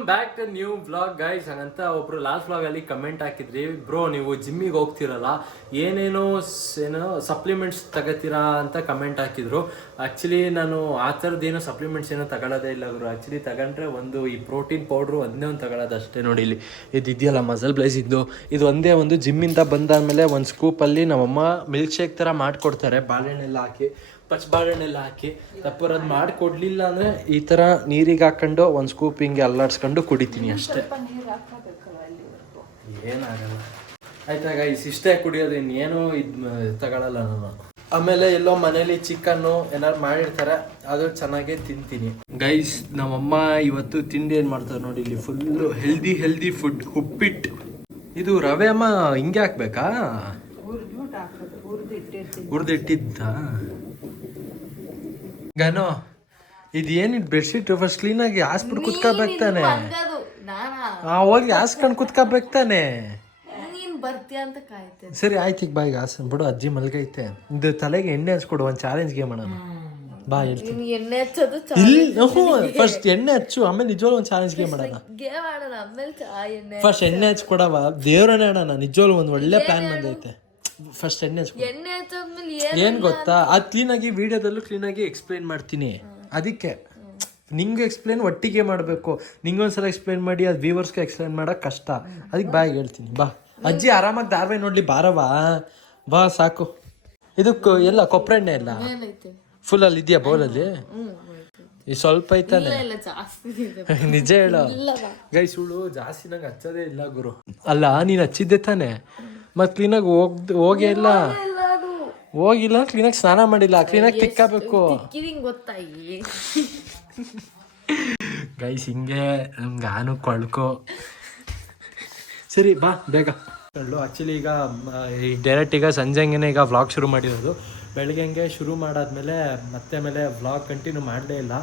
Welcome back to new vlog guys. ಹಂಗಂತ ಒಬ್ರು last vlog ಅಲ್ಲಿ ಕಮೆಂಟ್ ಹಾಕಿದ್ರಿ, ಬ್ರೋ ನೀವು ಜಿಮ್ಮಿಗೆ ಹೋಗ್ತಿರಲ್ಲ ಏನೇನೋ ಸಪ್ಲಿಮೆಂಟ್ಸ್ ತಗೋತೀರಾ ಅಂತ ಕಮೆಂಟ್ ಹಾಕಿದ್ರು. ಆಕ್ಚುಲಿ ನಾನು ಆ ಥರದ್ದು ಏನೋ ಸಪ್ಲಿಮೆಂಟ್ಸ್ ಏನೋ ತಗೊಳ್ಳೋದೇ ಇಲ್ಲ ಗುರು. ಆಕ್ಚುಲಿ ತಗೊಂಡ್ರೆ ಒಂದು ಈ ಪ್ರೋಟೀನ್ ಪೌಡ್ರು ಒಂದೇ ಒಂದು ತಗೊಳ್ಳೋದು ಅಷ್ಟೇ. ನೋಡಿ ಇಲ್ಲಿ ಇದು ಇದೆಯಲ್ಲ ಮಸಲ್ ಬ್ಲೇಸ್, ಇದು ಒಂದೇ ಒಂದು ಜಿಮ್ಮಿಂದ ಬಂದಾದ್ಮೇಲೆ ಒಂದು ಸ್ಕೂಪಲ್ಲಿ ನಮ್ಮಮ್ಮ ಮಿಲ್ಕ್ ಶೇಕ್ ಥರ ಮಾಡಿಕೊಡ್ತಾರೆ, ಬಾಳೆಹಣ್ಣೆಲ್ಲ ಹಾಕಿ ಬಾಳೆಹಣ್ಣೆಲ್ಲ ಹಾಕಿ. ತಪ್ಪರದು ಮಾಡಿಕೊಡ್ಲಿಲ್ಲ ಅಂದರೆ ಈ ಥರ ನೀರಿಗೆ ಹಾಕೊಂಡು ಒಂದು ಸ್ಕೂಪ್ ಹಿಂಗೆ ಅಲ್ಲಾಡ್ಸ್ಕೊಂಡು ಕುಡಿತೀನಿ ಅಷ್ಟೇ, ಏನಾಗಲ್ಲ. ಆಯ್ತಾ ಗೈಸ್, ಇಷ್ಟೇ ಕುಡಿಯೋದು, ಇನ್ನೇನು ಇದು ತಗೊಳ್ಳಲ್ಲ ನಾನು. ಆಮೇಲೆ ಎಲ್ಲೋ ಮನೇಲಿ ಚಿಕನ್ನು ಏನಾದ್ರು ಮಾಡಿರ್ತಾರೆ, ಅದು ಚೆನ್ನಾಗೇ ತಿಂತೀನಿ ಗೈಸ್. ನಮ್ಮಮ್ಮ ಇವತ್ತು ತಿಂಡಿ ಏನು ಮಾಡ್ತಾರೆ ನೋಡಿ, ಇಲ್ಲಿ ಫುಲ್ಲು ಹೆಲ್ದಿ ಫುಡ್. ಉಪ್ಪಿಟ್ಟು, ಇದು ರವೆ ಅಮ್ಮ ಹಿಂಗೆ ಹಾಕ್ಬೇಕಾ? ಹುರಿದಿಟ್ಟಿದ್ದ ಗನೋ ಇದು ಏನಿದ್ ಬೆಡ್ಶೀಟ್ ಫಸ್ಟ್ ಕ್ಲೀನಾಗಿ ಹಾಸ್ಬಿಟ್ಟು ಕುತ್ಕೋಬೇಕು ತಾನೆ. ಹೋಗಿ ಹಾಸ್ಕೊಂಡು ಕುತ್ಕೋಬೇಕು ತಾನೆ. ಸರಿ ಆಯ್ತು, ಈಗ ಬಾಯಿಗೆ ಹಾಸನ್ ಬಿಡು, ಅಜ್ಜಿ ಮಲ್ಗೈತೆ. ಇದು ತಲೆಗೆ ಎಣ್ಣೆ ಹಚ್ಕೊಡು, ಒಂದು ಚಾಲೆಂಜ್ಗೆ ಮಾಡೋಣ ಬಾ. ಹೇಳ್ತೀನಿ ಇಲ್ಲ, ಫಸ್ಟ್ ಎಣ್ಣೆ ಹಚ್ಚು, ಆಮೇಲೆ ನಿಜವಾಗ್ಲೂ ಒಂದು ಚಾಲೆಂಜ್ ಗೇಮ್ ಮಾಡೋಣ. ಫಸ್ಟ್ ಎಣ್ಣೆ ಹಚ್ಕೊಡವ, ದೇವ್ರನ್ನೇ ಆಡೋಣ. ನಿಜವಾಗ್ಲೂ ಒಂದು ಒಳ್ಳೆ ಪ್ಲಾನ್ ಬಂದೈತೆ. ಫಸ್ಟ್ ಎಣ್ಣೆ ಏನ್ ಗೊತ್ತಾ, ಅದು ಕ್ಲೀನಾಗಿ ವಿಡಿಯೋದಲ್ಲೂ ಕ್ಲೀನಾಗಿ ಎಕ್ಸ್ಪ್ಲೈನ್ ಮಾಡ್ತೀನಿ. ಅದಕ್ಕೆ ನಿಂಗೆ ಎಕ್ಸ್ಪ್ಲೈನ್ ಒಟ್ಟಿಗೆ ಮಾಡಬೇಕು. ನಿಂಗೊಂದ್ಸಲ ಎಕ್ಸ್ಪ್ಲೈನ್ ಮಾಡಿ ಅದು ವ್ಯೂವರ್ಸ್ಗೆ ಎಕ್ಸ್ಪ್ಲೈನ್ ಮಾಡೋಕೆ ಕಷ್ಟ. ಅದಕ್ಕೆ ಬಾಯಿಗೆ ಹೇಳ್ತೀನಿ ಬಾ. ಅಜ್ಜಿ ಆರಾಮಾಗಿ ಧಾರಾವಾಹಿ ನೋಡ್ಲಿ, ಬಾರವಾ ಬಾ ಸಾಕು. ಇದಕ್ಕೆ ಎಲ್ಲ ಕೊಬ್ಬರಿ ಎಣ್ಣೆ ಎಲ್ಲ ಫುಲ್ ಅಲ್ಲಿ ಇದೆಯಾ ಬೌಲಲ್ಲಿ? ಈ ಸ್ವಲ್ಪ ಐತಾನೆ, ನಿಜ ಹೇಳು ಗೈಸ್. ಸುಳ್ಳು ಜಾಸ್ತಿ ನಂಗೆ ಹಚ್ಚೋದೇ ಇಲ್ಲ ಗುರು. ಅಲ್ಲ ನೀನು ಹಚ್ಚಿದ್ದೆ ತಾನೆ, ಮತ್ತೆ ಕ್ಲೀನಾಗಿ ಹೋಗೇ ಇಲ್ಲ, ಹೋಗಿಲ್ಲ, ಕ್ಲೀನಾಗಿ ಸ್ನಾನ ಮಾಡಿಲ್ಲ, ಕ್ಲೀನಾಗಿ ತಿಕ್ಕಬೇಕು ಗೈಸ್. ಹಿಂಗೆ ನಮ್ಗೆ ಆನು ಕೊಳ್ಕೊ. ಸರಿ ಬಾ ಬೇಗ. ಆ್ಯಕ್ಚುಲಿ ಈಗ ಡೈರೆಕ್ಟ್ ಈಗ ಸಂಜೆಂಗೆ ಈಗ ವ್ಲಾಗ್ ಶುರು ಮಾಡಿರೋದು. ಬೆಳಗ್ಗೆ ಶುರು ಮಾಡಾದ್ಮೇಲೆ ಮತ್ತೆ ಮೇಲೆ ವ್ಲಾಗ್ ಕಂಟಿನ್ಯೂ ಮಾಡಲೇ ಇಲ್ಲ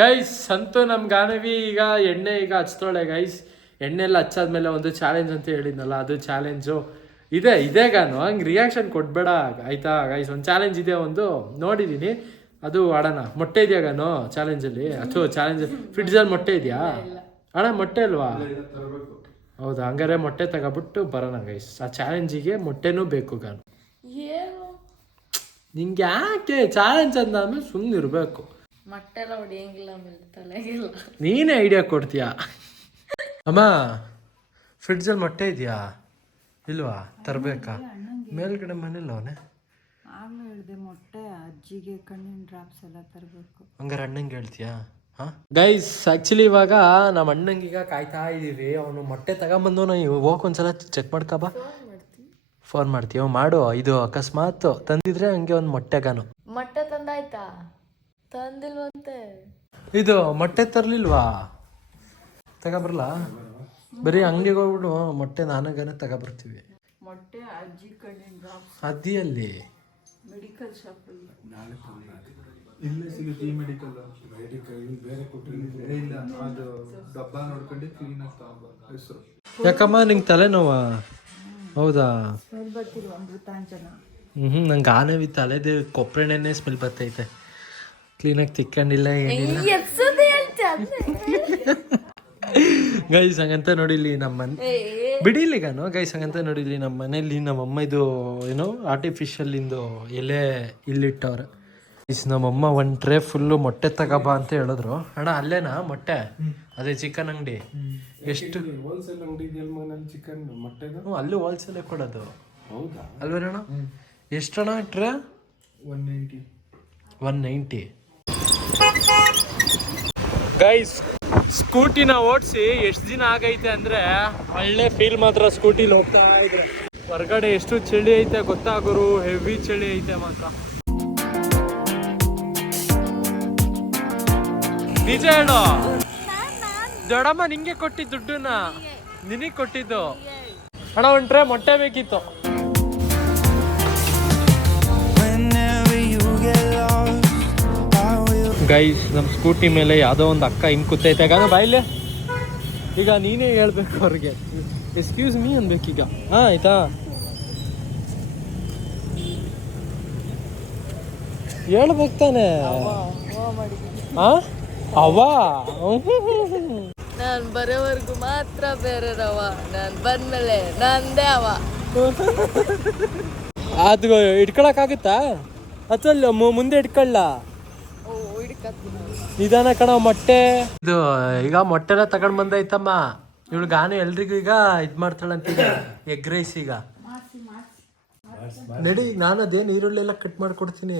ಗೈಸ್. ಅಂತೂ ನಮ್ಮ ಗಾನವಿ ಈಗ ಎಣ್ಣೆ ಈಗ ಹಚ್ತಾಳೆ ಗೈಸ್. ಎಣ್ಣೆ ಎಲ್ಲ ಹಚ್ಚಾದ್ಮೇಲೆ ಒಂದು ಚಾಲೆಂಜ್ ಅಂತ ಹೇಳಿದ್ನಲ್ಲ, ಅದು ಚಾಲೆಂಜು ಇದೆ ಗಾನು. ಹಂಗೆ ರಿಯಾಕ್ಷನ್ ಕೊಡಬೇಡ ಆಯ್ತಾ ಗೈಸ್. ಒಂದು ಚಾಲೆಂಜ್ ಇದೆ, ಒಂದು ನೋಡಿದ್ದೀನಿ, ಅದು ಆಡೋಣ. ಮೊಟ್ಟೆ ಇದೆಯಾ ಗಾನು ಚಾಲೆಂಜಲ್ಲಿ? ಅಥವಾ ಚಾಲೆಂಜ್ ಫ್ರಿಡ್ಜಲ್ಲಿ ಮೊಟ್ಟೆ ಇದೆಯಾ ಅಣ್ಣ? ಮೊಟ್ಟೆ ಅಲ್ವಾ? ಹೌದಾ, ಹಂಗಾರೆ ಮೊಟ್ಟೆ ತಗೊಬಿಟ್ಟು ಬರೋಣ ಗೈಸ್. ಆ ಚಾಲೆಂಜಿಗೆ ಮೊಟ್ಟೆನೂ ಬೇಕು ಗಾನು. ನಿಂಗೆ ಯಾಕೆ ಚಾಲೆಂಜ್ ಅಂದಾದ್ಮೇಲೆ ಸುಮ್ಮನೆ ಇರಬೇಕು. ನೀನೇ ಐಡಿಯಾ ಕೊಡ್ತೀಯಾ ಅಮ್ಮ? ಫ್ರಿಡ್ಜಲ್ಲಿ ಮೊಟ್ಟೆ ಇದೆಯಾ ಇಲ್ವಾ? ತರಬೇಕಾ? ಮೇಲ್ಗಡೆ ಮನೇಲಿ ಅವನೇ ಮೊಟ್ಟೆ ಅಜ್ಜಿಗೆ ಕಣ್ಣಿನ ಡ್ರಾಪ್ಸ್ ಎಲ್ಲ ತರಬೇಕು. ಹಂಗಾರೆ ಅಣ್ಣಂಗೆ ಹೇಳ್ತೀಯಾ? ಗೈಸ್ ಆ್ಯಕ್ಚುಲಿ ಇವಾಗ ನಮ್ಮ ಅಣ್ಣಂಗೀಗ ಕಾಯ್ತಾ ಇದ್ದೀವಿ. ಅವನು ಮೊಟ್ಟೆ ತಗೊಂಬಂದು ನಾವು ಹೋಗಿ ಒಂದ್ಸಲ ಚೆಕ್ ಮಾಡ್ಕೊಬಾ. ಫೋನ್ ಮಾಡ್ತೀವ? ಮಾಡು. ಇದು ಅಕಸ್ಮಾತ್ ತಂದಿದ್ರೆ ಹಂಗೆ ಒಂದು ಮೊಟ್ಟೆಗಾನು. ಮೊಟ್ಟೆ ತಂದಾಯ್ತಾ? ತಂದಿಲ್ವಂತೆ. ಇದು ಮೊಟ್ಟೆ ತರ್ಲಿಲ್ವಾ? ತಗೊಬರ್ಲಾ? ಬರೀ ಅಂಗಡಿಗೆ ಹೋಗ್ಬಿಡು, ಮೊಟ್ಟೆ ನಾನಾಗನೇ ತಗೊಬರ್ತೀವಿ. ಮೊಟ್ಟೆ ಅಜ್ಜಿ ಕಣ್ಣಿನ ಡ್ರಾಪ್ಸ್ ಅದಿಯಲ್ಲಿ ಮೆಡಿಕಲ್ ಶಾಪಲ್ಲಿ ಇಲ್ಲೇ ಸಿಗುತ್ತೆ. ಈ ಮೆಡಿಕಲ್ ಬೇರೆ ಕೊಟ್ಟಿಲ್ಲ, ಇಲ್ಲ ಅದು ಡಬ್ಬ ನೋಡ್ಕೊಂಡು ಕ್ಲೀನಾಗಿ ತಗೊಂಬ ಹೆಸರು. ಯಾಕಮ್ಮ ನಿಂಗೆ ತಲೆನೋವಾ? ಹೌದಾ? ಸ್ಮೆಲ್ ಬರ್ತಿಲ್ವ ಅಮೃತಾಂಜನ? ನಂಗೆ ಆನೆವಿ ತಲೆದೇ ಕೊಬ್ಬರೆಣ್ಣೆ ಸ್ಮೆಲ್ ಬರ್ತೈತೆ. ಕ್ಲೀನಾಗಿ ತಿಕ್ಕೊಂಡಿಲ್ಲ ಏನಿಲ್ಲ ಗೈಸ್. ಹಂಗಂತ ನೋಡಿಲಿ ನಮ್ಮ ಮನೆ ಬಿಡಿಲಿ ಗಾನು ಗೈಸ್. ಹಂಗಂತ ನೋಡಿಲಿ ನಮ್ಮ ಮನೇಲಿ ನಮ್ಮಮ್ಮ ಇದು ಏನೋ ಆರ್ಟಿಫಿಷಿಯಲ್ ಇಂದು ಎಲೆ ಇಲ್ಲಿಟ್ಟವ್ರೆ. ನಮ್ಮಮ್ಮ ಒಂದು ಟ್ರೇ ಫುಲ್ಲು ಮೊಟ್ಟೆ ತಗೋಬಾ ಅಂತ ಹೇಳಿದ್ರು. ಅಣ್ಣ ಅಲ್ಲೇನಾ ಮೊಟ್ಟೆ? ಅದೇ ಚಿಕನ್ ಅಂಗಡಿ. ಎಷ್ಟು ಹೋಲ್ಸೇಲ್ ಅಂಗಡಿ ಚಿಕನ್ ಮೊಟ್ಟೆ? ಅಲ್ಲೂ ಹೋಲ್ಸೇಲೇ ಕೊಡೋದು. ಹೌದಾ? ಅಲ್ವೇನಣ್ಣ? ಎಷ್ಟಣ್ಣ ಟ್ರೇ? 190 ಗೈಸ್. ಸ್ಕೂಟಿನ ಓಡಿಸಿ ಎಷ್ಟು ದಿನ ಆಗೈತೆ ಅಂದರೆ ಒಳ್ಳೆ ಫೀಲ್ ಮಾತ್ರ ಸ್ಕೂಟಿಲಿ ಹೋಗ್ತಾ ಇದ್ರೆ. ಹೊರಗಡೆ ಎಷ್ಟು ಚಳಿ ಐತೆ ಗೊತ್ತಾಗೋರು, ಹೆವಿ ಚಳಿ ಐತೆ ಮಾತ್ರ. ನಿಜ ಹೇಳು, ದೊಡ್ಡಮ್ಮ ನಿಂಗೆ ಕೊಟ್ಟಿದ್ದು ದುಡ್ಡನ್ನ, ನಿನಗೆ ಕೊಟ್ಟಿದ್ದು. ಅಣ್ಣ ಒಂದು ಟ್ರೇ ಮೊಟ್ಟೆ ಬೇಕಿತ್ತು. ಗೈಸ್ ನಮ್ಮ ಸ್ಕೂಟಿ ಮೇಲೆ ಯಾವುದೋ ಒಂದು ಅಕ್ಕ ಹಿಂಗೆ ಕೂತೈತೆ. ಆಗ ಬಾಯಿಲೆ ಈಗ ನೀನೇ ಹೇಳ್ಬೇಕು ಅವ್ರಿಗೆ. ಎಕ್ಸ್ಕ್ಯೂಸ್ ಮೀ ಅನ್ಬೇಕೀಗ. ಆಯ್ತಾ? ಹೇಳ್ಬೇಕು ತಾನೆ. ಅವ ನಾನು ಬರೋವರೆಗೂ ಮಾತ್ರ ಬೇರೆ ರವ, ನಾನು ಬಂದ್ಮೇಲೆ ನಂದೇ ಅವ. ಅದು ಇಟ್ಕೊಳಕ್ಕಾಗುತ್ತಾ ಅಚಲ್ ಮುಂದೆ ಇಟ್ಕೊಳ್ಳ ಓ ಹಿಡ್ಕತ್ತೀನಿ. ನಿಧಾನ ಕಣ ಮೊಟ್ಟೆ. ಇದು ಈಗ ಮೊಟ್ಟೆಲ್ಲ ತಗೊಂಡ್ ಬಂದೈತಮ್ಮ. ಇವಳು ಗಾನು ಎಲ್ರಿಗೂ ಈಗ ಇದ್ ಮಾಡ್ತಾಳಂತ ಎಗ್ ರೈಸ್. ಈಗ ನಡಿ, ನಾನು ಅದೇನು ಈರುಳ್ಳಿ ಎಲ್ಲ ಕಟ್ ಮಾಡ್ಕೊಡ್ತೀನಿ.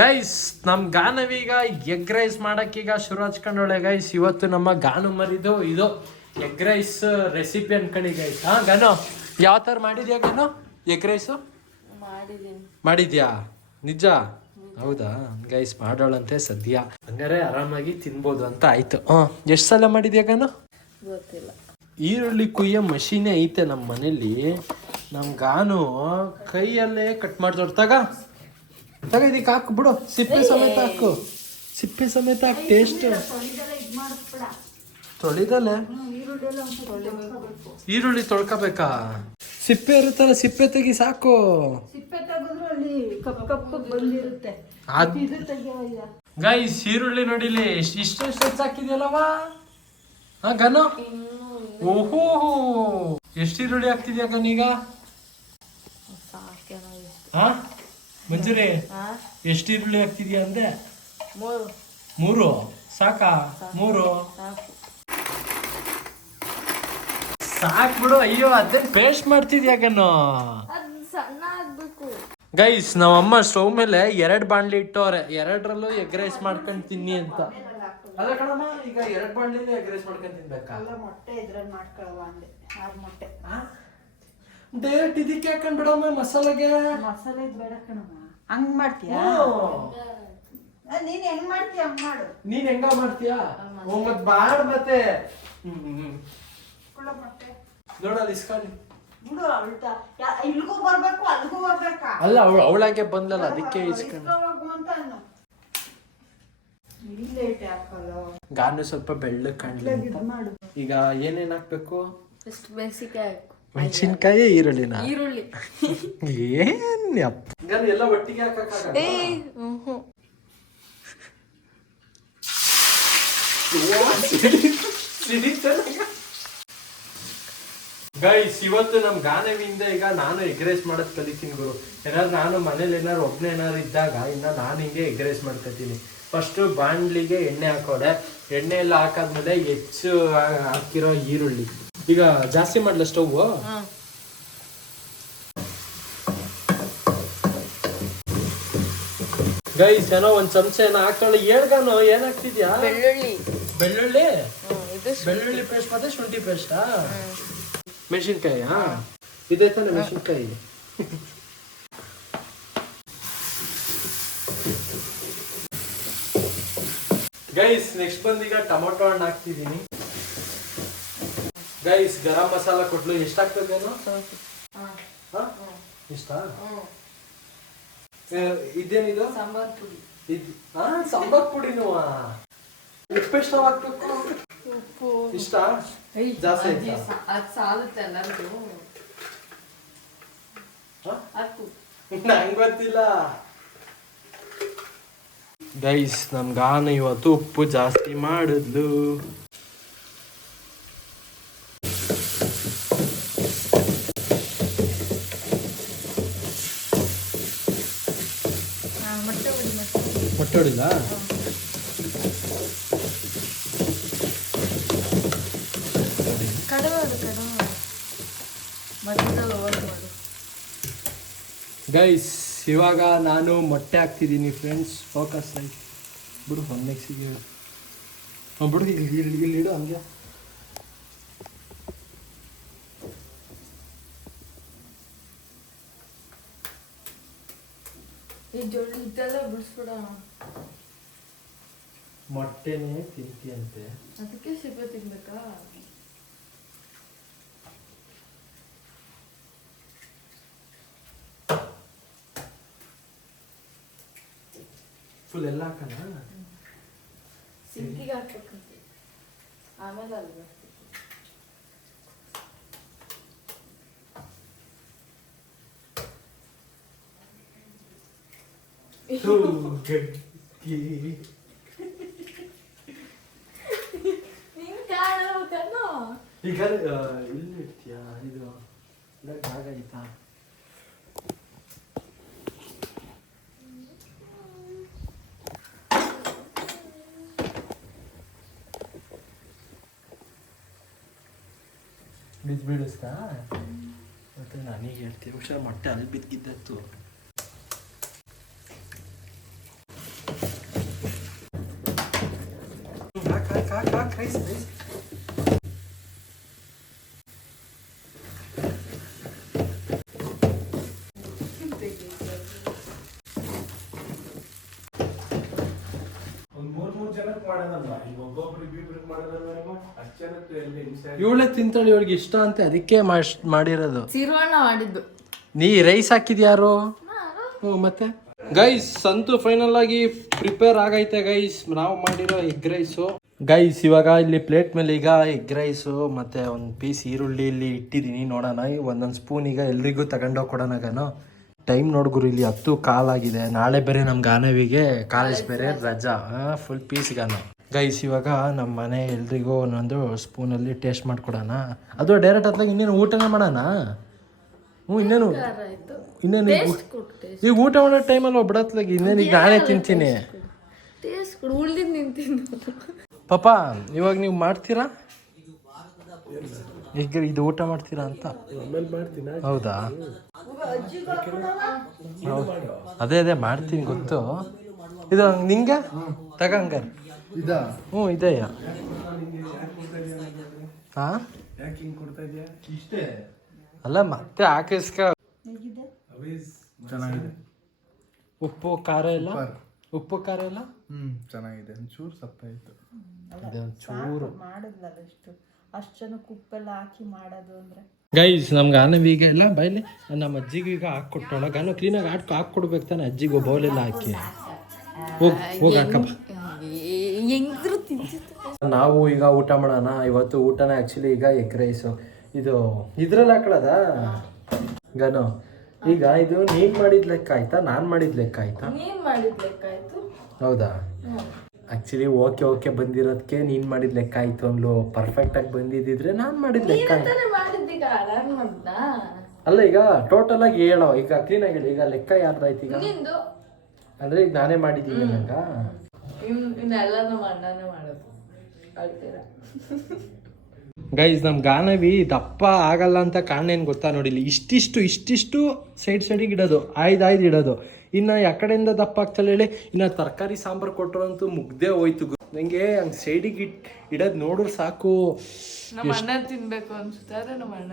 ಗೈಸ್ ನಮ್ ಗಾನವೀಗ ಎಗ್ ರೈಸ್ ಮಾಡಕ್ಕೀಗ ಶುರು ಹಚ್ಕೊಂಡೋಳೆ ಗೈಸ್. ಇವತ್ತು ನಮ್ಮ ಗಾನು ಮರಿದು ಇದು ಎಗ್ ರೈಸ್ ರೆಸಿಪಿ ಅನ್ಕೊಳ್ಳಿ ಗೈಸ್. ಹಾ ಗಾನು, ಯಾವ ಥರ ಮಾಡಿದ್ಯಾ ಗಾನು ಎಗ್ ರೈಸು? ಮಾಡಿದ್ಯಾ ನಿಜ? ಹೌದಾ ಗೈಸ್, ಮಾಡೋಳಂತೆ ಸದ್ಯ. ಹಂಗಾರೆ ಆರಾಮಾಗಿ ತಿನ್ಬೋದು ಅಂತ ಆಯ್ತು. ಎಷ್ಟು ಸಲ ಮಾಡಿದ್ಯಾ ಗಾನು? ಗೊತ್ತಿಲ್ಲ. ಈರುಳ್ಳಿ ಕುಯ್ಯೋ ಮಷೀನೇ ಐತೆ ನಮ್ಮ ಮನೇಲಿ. ನಮ್ ಗಾನು ಕೈಯಲ್ಲೇ ಕಟ್ ಮಾಡ್ದವ್ರು. ತಗ ಇದಕ್ಕೆ ಹಾಕು ಬಿಡು, ಸಿಪ್ಪೆ ಸಮೇತ ಹಾಕು, ಸಿಪ್ಪೆ ಸಮೇತ ಹಾಕು. ಟೇಸ್ಟ್ ತೊಳಿದಲೆ ಈರುಳ್ಳಿ ತೊಳ್ಕೊಬೇಕಾ? ಸಿಪ್ಪೆ ಇರುತ್ತಲ್ಲ, ಸಿಪ್ಪೆ ತೆಗಿ ಸಾಕು. ಸಿಪ್ಪೆ ತೆಗೆದ್ರು ಅಲ್ಲಿ ಕಪ್ಪು ಕಪ್ಪು ಬಂದಿರುತ್ತೆ. ಇದು ತೆಗಿಯಲ್ಲ. ಗೈಸ್ ಈರುಳ್ಳಿ ನೋಡಿಲಿ ಇಷ್ಟು ಹಾಕಿದ್ಯಲ್ಲವ. ಹಾ ಗನು, ಓಹೋ ಎಷ್ಟು ಈರುಳ್ಳಿ ಹಾಕ್ತಿದ್ಯಾ ಗನೀಗ? ಹಾ ಮಂಜುರಿ, ಎಷ್ಟು ಈರುಳ್ಳಿ ಹಾಕ್ತಿದ್ಯಾ ಅಂದೆ? 3 ಸಾಕಾ? 3 ಸಾಕ್ ಬಿಡು. ಅಯ್ಯೋ ಅದನ್ನ ಪೇಸ್ಟ್ ಮಾಡ್ತಿದ್ಯಾ ಗನು? ಸಣ್ಣ ಆಗ್ಬೇಕು. ಗೈಸ್ ನಮ್ಮಮ್ಮ ಸ್ಟವ್ ಮೇಲೆ 2 ಬಾಣ್ಲಿ ಇಟ್ಟವ್ರೆ. 2ರಲ್ಲೂ ಎಗ್ ರೈಸ್ ಮಾಡ್ಕೊಂಡು ತಿನ್ನಿ ಅಂತ. ಅಲ್ಲ ಕಣಮ್ಮ, ಈಗ 2 ಬಾಣ್ಲಿನೂ ಎಗ್ ರೈಸ್ ಮಾಡ್ಕೊಂಡು ತಿನ್ಬೇಕಾ? ಅಲ್ಲ, ಮೊಟ್ಟೆ ಇದ್ರಲ್ಲಿ ಮಾಡ್ಕೊಳವ ಅಂದೆ. 6 ಮೊಟ್ಟೆ ಡೈರೆಕ್ಟ್ ಇದಕ್ಕೆ ಹಾಕೊಂಡ್ ಬಿಡಮ್ಮ ಮಸಾಲೆಗೆ. ಮಸಾಲೆ ಬೇಡ ಕಣವ. ಹಂಗ್ ಮಾಡ್ತೀಯಾ? ನೀನ್ ಹೆಂಗ್ ಮಾಡ್ತೀಯ ಹಂಗ್ ಮಾಡು. ನೀನ್ ಹೆಂಗ ಮಾಡ್ತೀಯಾ? ಮತ್ ಬಾಡ್ ಮತ್ತೆ ಮೊಟ್ಟೆ ನೋಡಲ್ಲ ಇಸ್ಕೊಂಡು ಬಿಡು. ಇಲ್ಗೂ ಬರ್ಬೇಕು ಅಲ್ಗೂ ಬರ್ಬೇಕಾ? ಅಲ್ಲ, ಅವಳಾಗೆ ಬಂದಲ್ಲ ಅದಕ್ಕೆ ಇಸ್ಕೊಂಡು. ಅಂತ ಅನ್ನು ಇಲ್ಲೇ ಇಟ್ಟು ಹಾಕಲ್ಲ. ಗಾನು ಸ್ವಲ್ಪ ಬೆಳ್ಳಗ್ ಕಾಣ್ಲಿ ಅಂತ. ಮಾಡು. ಈಗ ಏನೇನ್ ಹಾಕ್ಬೇಕು? ಎಷ್ಟು ಮೆಣಸಿನ್ಕಾಯಿ ಹಾಕು. ಮೆಣಸಿನ್ಕಾಯಿ, ಈರುಳ್ಳಿನ? ಈರುಳ್ಳಿ ಏನ್ ಎಲ್ಲ ಒಟ್ಟಿಗೆ ಹಾಕಕ್ಕಾಗಲ್ಲ. ಗೈಸ್ ಇವತ್ತು ನಮ್ ಗಾನವಿಯಿಂದ ಈಗ ನಾನು ಎಗ್ ರೈಸ್ ಮಾಡೋದ್ ಕಲಿತೀನಿ ಗುರು. ಏನಾದ್ರು ನಾನು ಮನೇಲಿ ಏನಾದ್ರು ಒಬ್ನೇ ಏನಾದ್ರು ಇದ್ದಾಗ ಇನ್ನ ನಾನು ಹಿಂಗೆ ಎಗ್ ರೈಸ್ ಮಾಡ್ಕೊತೀನಿ. ಫಸ್ಟ್ ಬಾಣ್ಲಿಗೆ ಎಣ್ಣೆ ಹಾಕೋಡೆ. ಎಣ್ಣೆ ಎಲ್ಲ ಹಾಕಾದ್ಮೇಲೆ ಹೆಚ್ಚು ಹಾಕಿರೋ ಈರುಳ್ಳಿ. ಈಗ ಜಾಸ್ತಿ ಮಾಡ್ಲ ಸ್ಟವ್? ಗೈಸ್ ಏನೋ ಒಂದ್ ಚಮಚ ಏನೋ ಹಾಕೊಳ್ಳಿ. ಹೇಳ್ಗಾನು ಏನ್ ಹಾಕ್ತಿದ್ಯಾ? ಬೆಳ್ಳುಳ್ಳಿ ಬೆಳ್ಳುಳ್ಳಿ ಪೇಸ್ಟ್ ಮತ್ತೆ ಶುಂಠಿ ಪೇಸ್ಟಾ? ಮೆಣಸಿನ್ಕಾಯಿ? ಹಾ ಇದೆ ತಾನೆ ಮೆಣಸಿನ್ಕಾಯಿ. ಗೈಸ್ ನೆಕ್ಸ್ಟ್ ಬಂದೀಗ ಟೊಮೊಟೊ ಹಣ್ಣು ಹಾಕ್ತಿದೀನಿ. ಗೈಸ್ ಗರಂ ಮಸಾಲ ಕೊಟ್ಲು ಎಷ್ಟು ಹಾಕ್ಬೇಕೇನು? ಇಷ್ಟ? ಇದೇನಿದು? ಸಾಂಬಾರ್ ಪುಡಿ. ಸಾಂಬಾರ್ ಪುಡಿನೂ? ಉಪ್ಪು ಎಷ್ಟು ಹಾಕ್ಬೇಕು? ಉಪ್ಪು ಇಷ್ಟ ಜಾಸ್ತಿ ಅದು ಸಾಲುತ್ತೆ ಎಲ್ಲರಿಗೂ. ನಂಗೆ ಗೊತ್ತಿಲ್ಲ. ಗೈಸ್ ನಮ್ ಗಾನ ಇವತ್ತು ಉಪ್ಪು ಜಾಸ್ತಿ ಮಾಡಿದ್ಲು. ಮೊಟ್ಟೆ ಹೊಡಿಲ್ಲ? ಗೈಸ್ ಇವಾಗ ನಾನು ಮೊಟ್ಟೆ ಹಾಕ್ತಿದ್ದೀನಿ ಫ್ರೆಂಡ್ಸ್. ಫೋಕಸ್ ಆಯ್ತು ಬಿಡು. ನೆಕ್ಸ್ಟಿಗೆ ಬಿಡು, ಇಲ್ಲಿ ಇಡು ಹಂಗೆ. ಇದೆಲ್ಲ ಬಿಡಿಸ್ಬಿಡ. ಮೊಟ್ಟೆನೇ ತಿಂತಿಯಂತೆ, ಅದಕ್ಕೆ ಸಿಪ್ಪೆ ತಿನ್ಬೇಕಾ? ಫುಲ್ ಎಲ್ಲ ಹಾಕಣ? ಸಿಂಕಿಗೆ ಹಾಕ್ಬೇಕಂತೆ, ಆಮೇಲೆ ಅಲ್ಲಿ ಬರ್ತೀವಿ. ನಿಂಗೆ ಕಾಣ ಈಗ ಇಲ್ಲಿ ಇಡ್ತೀಯಾ ಇದು ಜಾಗ ಆಯ್ತಾ? ಬಿಡಿಸ್ತಾ ಮತ್ತೆ ನನಗೆ ಹೇಳ್ತೀವಿ ಹುಷಾರು ಮೊಟ್ಟೆ ಅಲ್ಲಿ ಬಿದ್ದಿದ್ದತ್ತು. ಇವಳೆ ತಿಂತಾಳೆ, ಇವಳಿಗೆ ಇಷ್ಟ ಅಂತ ಅದಕ್ಕೆ ಮಾಡಿರೋದು. ಸಿರುವಣ್ಣ ಮಾಡಿದ್ದು. ನೀ ರೈಸ್ ಹಾಕಿದ್ಯಾರು? ಮತ್ತೆ ಗೈಸ್ ಅಂತೂ ಫೈನಲ್ ಆಗಿ ಪ್ರಿಪೇರ್ ಆಗೈತೆ ಗೈಸ್ ನಾವು ಮಾಡಿರೋ ಎಗ್ ರೈಸು. ಗೈಸ್ ಇವಾಗ ಇಲ್ಲಿ ಪ್ಲೇಟ್ ಮೇಲೆ ಈಗ ಎಗ್ ರೈಸು ಮತ್ತೆ ಒಂದು ಪೀಸ್ ಈರುಳ್ಳಿ ಇಲ್ಲಿ ಇಟ್ಟಿದ್ದೀನಿ. ನೋಡೋಣ ಒಂದೊಂದು ಸ್ಪೂನ್ ಈಗ ಎಲ್ರಿಗೂ ತಗೊಂಡೋಗಿ ಕೊಡೋಣಗನೋ. ಟೈಮ್ ನೋಡ್ಗುರು ಇಲ್ಲಿ 10:15 ನಾಳೆ ಬೇರೆ ನಮ್ಮ ಗಾನವಿಗೆ ಕಾಲೇಜ್ ಬೇರೆ ರಜಾ. ಫುಲ್ ಪೀಸ್ ಗಾನ ಗೈಸ್. ಇವಾಗ ನಮ್ಮ ಮನೆ ಎಲ್ರಿಗೂ ಒಂದೊಂದು ಸ್ಪೂನಲ್ಲಿ ಟೇಸ್ಟ್ ಮಾಡ್ಕೊಡೋಣ. ಅದು ಡೈರೆಕ್ಟ್ ಹತ್ತಾಗ ಇನ್ನೇನು ಊಟನೇ ಮಾಡೋಣ. ಇನ್ನೇನು ಈಗ ಊಟ ಮಾಡೋ ಟೈಮಲ್ಲಿ ಒಬ್ಬಡತ್ಲಾಗ ಇನ್ನೇನು ಈಗ ನಾನೇ ತಿಂತೀನಿ. ಪಾಪ ಇವಾಗ ನೀವು ಮಾಡ್ತೀರಾ ಈಗ ಇದು ಊಟ ಮಾಡ್ತೀರಾ ಅಂತ? ಹೌದಾ? ಅದೇ ಮಾಡ್ತೀನಿ ಗೊತ್ತು. ಇದು ನಿಂಗೆ ತಗಂಗಾರ ಇದೆಯ? ಹಾ ಅಲ್ಲ ಮತ್ತೆ ಹಾಕಿಸ್ಕ. ಚೆನ್ನಾಗಿದೆ. ಉಪ್ಪು ಖಾರ ಎಲ್ಲ ಚೆನ್ನಾಗಿದೆ. ಒಂಚೂರು ಸತ್ತಾಯ್ತು. ಒಂಚೂರು ಮಾಡಿದ್ಲಲ್ಲ ಅಷ್ಟು ಜನಕ್ಕೆ ಉಪ್ಪೆಲ್ಲ ಹಾಕಿ ಮಾಡೋದು ಅಂದ್ರೆ. ಗೈಸ್ ನಮ್ಗೆ ಆನವೀಗ ಎಲ್ಲ ಬೈಲಿ ನಮ್ಮ ಅಜ್ಜಿಗೆ ಈಗ ಹಾಕ್ಕೊಟ್ಟೋಣ. ಗಾನು ಕ್ಲೀನಾಗಿ ಹಾಕ್ಕೊಡ್ಬೇಕು ತಾನೆ ಅಜ್ಜಿಗೆ ಬೌಲೆಲ್ಲ ಹಾಕಿ. ಹೋಗಿ ಹಾಕಪ್ಪ. ನಾವು ಈಗ ಊಟ ಮಾಡೋಣ. ಇವತ್ತು ಊಟನ ಆ್ಯಕ್ಚುಲಿ ಈಗ ಎಗ್ ರೈಸು. ಇದು ಇದ್ರಲ್ಲಿ ಹಾಕೊಳ್ಳೋದ ಗನು? ಈಗ ಇದು ನೀನ್ ಮಾಡಿದ ಲೆಕ್ಕ ಆಯ್ತಾ ನಾನು ಮಾಡಿದ ಲೆಕ್ಕ ಆಯ್ತಾ? ಹೌದಾ? ಆಕ್ಚುಲಿ ಓಕೆ ಬಂದಿರೋದಕ್ಕೆ ನೀನ್ ಮಾಡಿದ ಲೆಕ್ಕ ಆಯ್ತು ಅನ್ಲು. ಪರ್ಫೆಕ್ಟ್ ಆಗಿ ಬಂದಿದ್ದಿದ್ರೆ ನಾನು ಮಾಡಿದ ಲೆಕ್ಕ ಅಲ್ಲ. ಈಗ ಟೋಟಲ್ ಆಗಿ ಹೇಳೋ, ಈಗ ಕ್ಲೀನ್ ಆಗಿ ಹೇಳಿ. ಈಗ ಲೆಕ್ಕ ಯಾರ್ದಾಯ್ತು ಈಗ? ಅಂದ್ರೆ ಈಗ ನಾನೇ ಮಾಡಿದ್ದೀನಿ ನಂಗ. ಗೈಸ್ ನಮ್ ಗಾನವಿ ದಪ್ಪ ಆಗಲ್ಲ ಅಂತ ಕಾರಣ ಏನು ಗೊತ್ತಾ? ನೋಡಿ ಇಲ್ಲಿ ಇಷ್ಟಿಷ್ಟು ಸೈಡಿಗೆ ಇಡೋದು, ಆಯ್ದು ಇಡೋದು. ಇನ್ನು ಯಾಕಡೆಯಿಂದ ದಪ್ಪ ಆಗ್ತಲ್ಲ ಹೇಳಿ. ಇನ್ನು ತರಕಾರಿ ಸಾಂಬಾರು ಕೊಟ್ಟರಂತೂ ಮುಗ್ದೇ ಹೋಯ್ತು. ನಂಗೆ ಹಂಗೆ ಸೈಡಿಗೆ ಇಡೋದು ನೋಡ್ರು ಸಾಕು. ನಮ್ಮ ಅಣ್ಣ ತಿನ್ಬೇಕು ಅನ್ಸುತ್ತೆ. ನಮ್ಮ ಅಣ್ಣ